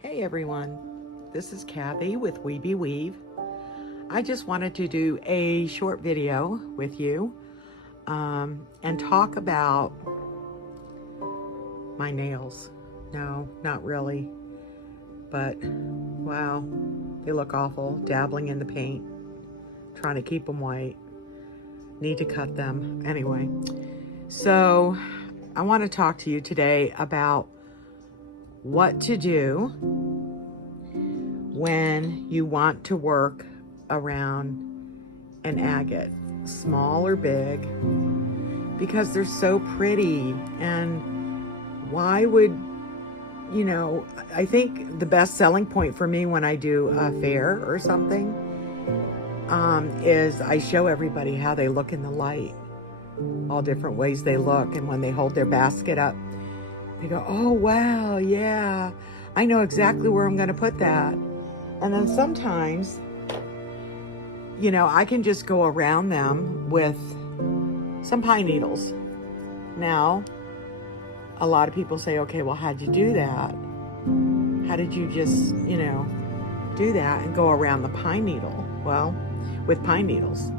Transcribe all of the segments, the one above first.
Hey everyone, this is Kathy with Weeby Weave. I just wanted to do a short video with you and talk about my nails. No, not really, but wow, they look awful. Dabbling in the paint, trying to keep them white. Need to cut them. Anyway, so I want to talk to you today about what to do when you want to work around an agate, small or big, because they're so pretty. And why would, I think the best selling point for me when I do a fair or something is I show everybody how they look in the light, all different ways they look. And when they hold their basket up, they go, oh, wow, yeah, I know exactly where I'm going to put that. And then sometimes, I can just go around them with some pine needles. Now, a lot of people say, okay, well, how'd you do that? How did you just, do that and go around the pine needle? Well, with pine needles.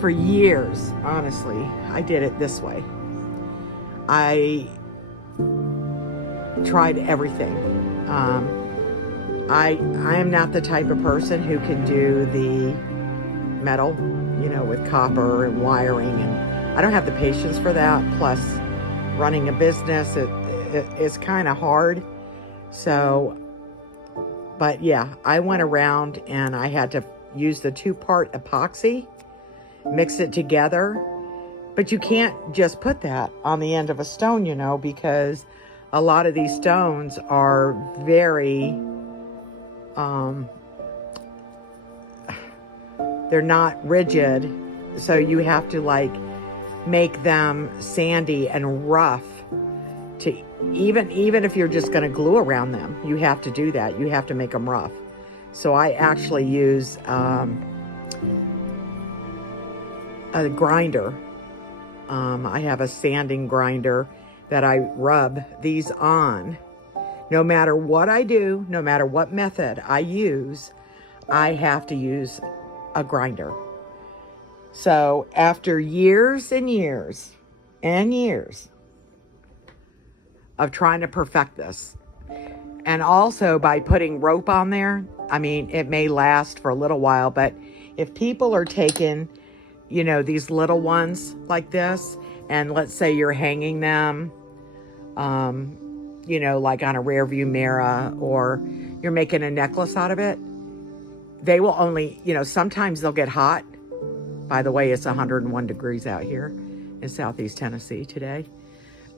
For years, honestly, I did it this way. I tried everything. I am not the type of person who can do the metal, with copper and wiring, and I don't have the patience for that. Plus, running a business, it's kind of hard. So, but yeah, I went around and I had to use the 2-part epoxy, mix it together. But you can't just put that on the end of a stone, because a lot of these stones are very, they're not rigid. So you have to make them sandy and rough to even if you're just going to glue around them, you have to do that. You have to make them rough. So I actually use a grinder. I have a sanding grinder that I rub these on. No matter what I do, no matter what method I use, I have to use a grinder. So after years and years and years of trying to perfect this, and also by putting rope on there, it may last for a little while, but if people are taking these little ones like this, and let's say you're hanging them, like on a rear view mirror, or you're making a necklace out of it, they will only, sometimes they'll get hot. By the way, it's 101 degrees out here in Southeast Tennessee today.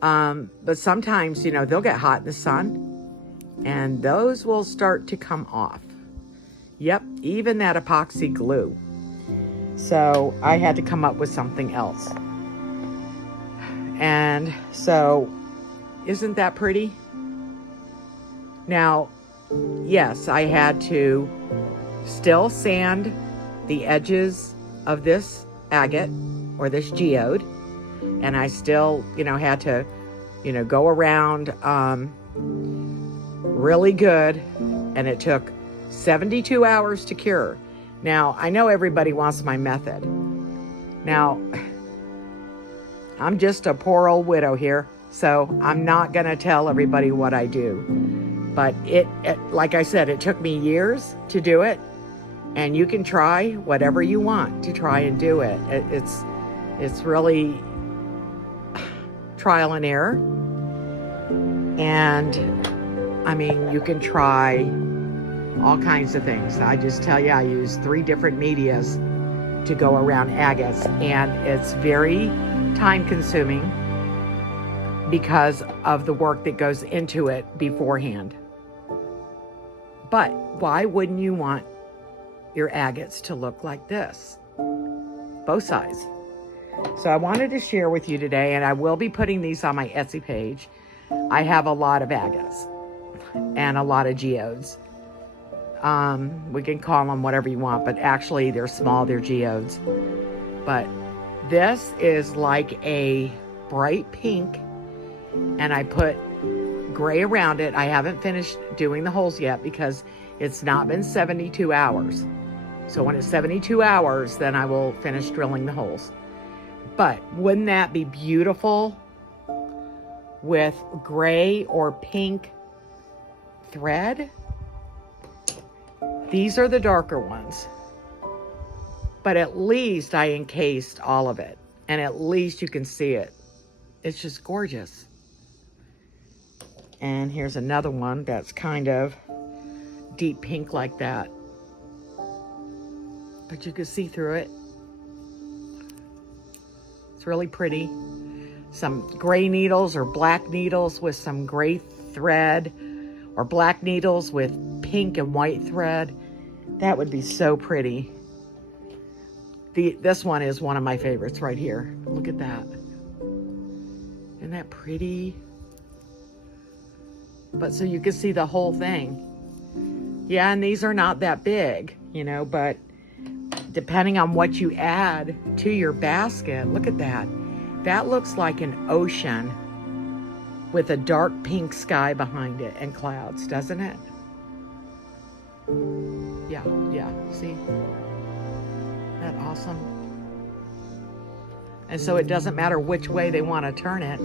But sometimes, they'll get hot in the sun, and those will start to come off. Yep, even that epoxy glue. So I had to come up with something else. And so, isn't that pretty? Now, yes, I had to still sand the edges of this agate or this geode. And I still, had to, go around really good. And it took 72 hours to cure. Now, I know everybody wants my method. Now, I'm just a poor old widow here, so I'm not going to tell everybody what I do. But it, like I said, it took me years to do it, and you can try whatever you want to try and do it. It's really trial and error. And, you can try all kinds of things. I just tell you, I use 3 different medias to go around agates, and it's very time consuming because of the work that goes into it beforehand. But why wouldn't you want your agates to look like this? Both sides. So I wanted to share with you today, and I will be putting these on my Etsy page. I have a lot of agates and a lot of geodes. We can call them whatever you want, but actually they're small, they're geodes. But this is like a bright pink, and I put gray around it. I haven't finished doing the holes yet because it's not been 72 hours. So when it's 72 hours, then I will finish drilling the holes. But wouldn't that be beautiful with gray or pink thread? These are the darker ones. But at least I encased all of it. And at least you can see it. It's just gorgeous. And here's another one that's kind of deep pink like that. But you can see through it. It's really pretty. Some gray needles or black needles with some gray thread, or black needles with pink and white thread. That would be so pretty. This one is one of my favorites right here. Look at that. Isn't that pretty? But so you can see the whole thing. Yeah, and these are not that big, you know, but depending on what you add to your basket, look at that. That looks like an ocean with a dark pink sky behind it and clouds, doesn't it? Yeah, see? Isn't that awesome? And so it doesn't matter which way they want to turn it,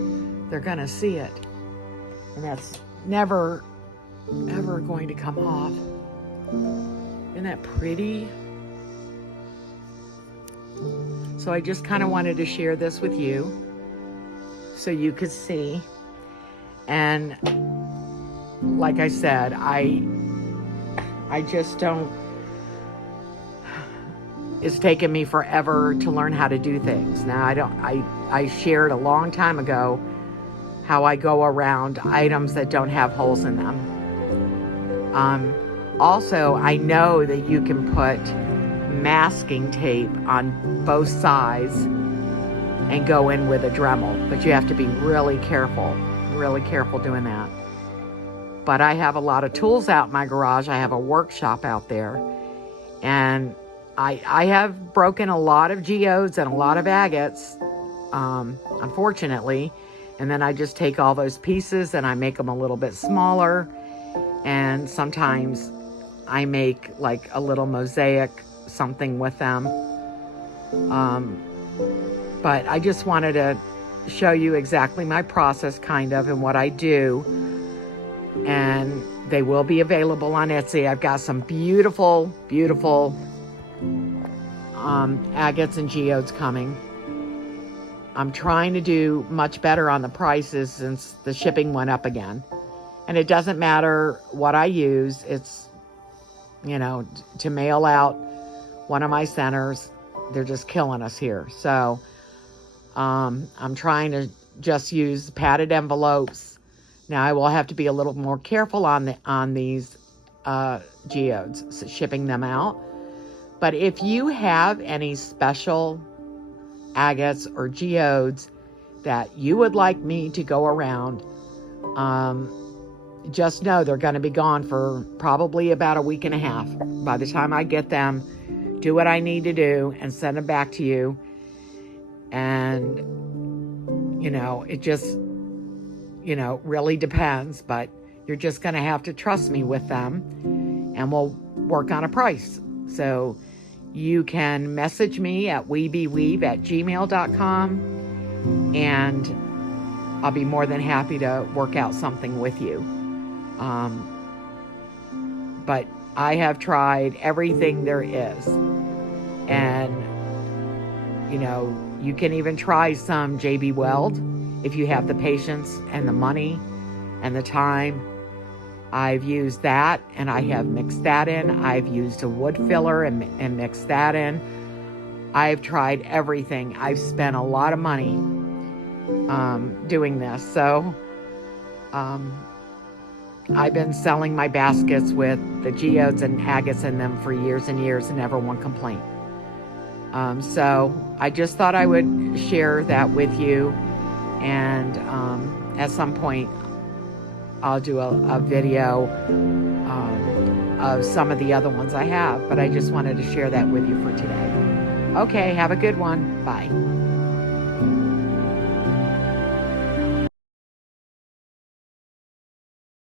they're going to see it. And that's never, ever going to come off. Isn't that pretty? So I just kind of wanted to share this with you so you could see. And like I said, I just don't, it's taken me forever to learn how to do things. Now I shared a long time ago how I go around items that don't have holes in them. Also, I know that you can put masking tape on both sides and go in with a Dremel, but you have to be really careful doing that. But I have a lot of tools out in my garage. I have a workshop out there, and I have broken a lot of geodes and a lot of agates, unfortunately, and then I just take all those pieces and I make them a little bit smaller, and sometimes I make like a little mosaic something with them. But I just wanted to show you exactly my process kind of and what I do, and they will be available on Etsy. I've got some beautiful agates and geodes coming. I'm trying to do much better on the prices since the shipping went up again, and it doesn't matter what I use. It's, you know, to mail out one of my centers, they're just killing us here. So I'm trying to just use padded envelopes. Now I will have to be a little more careful on these geodes, shipping them out. But if you have any special agates or geodes that you would like me to go around, just know they're going to be gone for probably about a week and a half. By the time I get them, do what I need to do and send them back to you. And, you know, it just, you know, really depends, but you're just going to have to trust me with them, and we'll work on a price. So you can message me at weebeweave@gmail.com, and I'll be more than happy to work out something with you. But I have tried everything there is. And, you know, you can even try some JB Weld if you have the patience and the money and the time. I've used that, and I have mixed that in. I've used a wood filler and mixed that in. I've tried everything. I've spent a lot of money doing this. So I've been selling my baskets with the geodes and agates in them for years and years, and never one complaint. So I just thought I would share that with you, and at some point I'll do a video of some of the other ones I have, but I just wanted to share that with you for today. Okay, have a good one. Bye.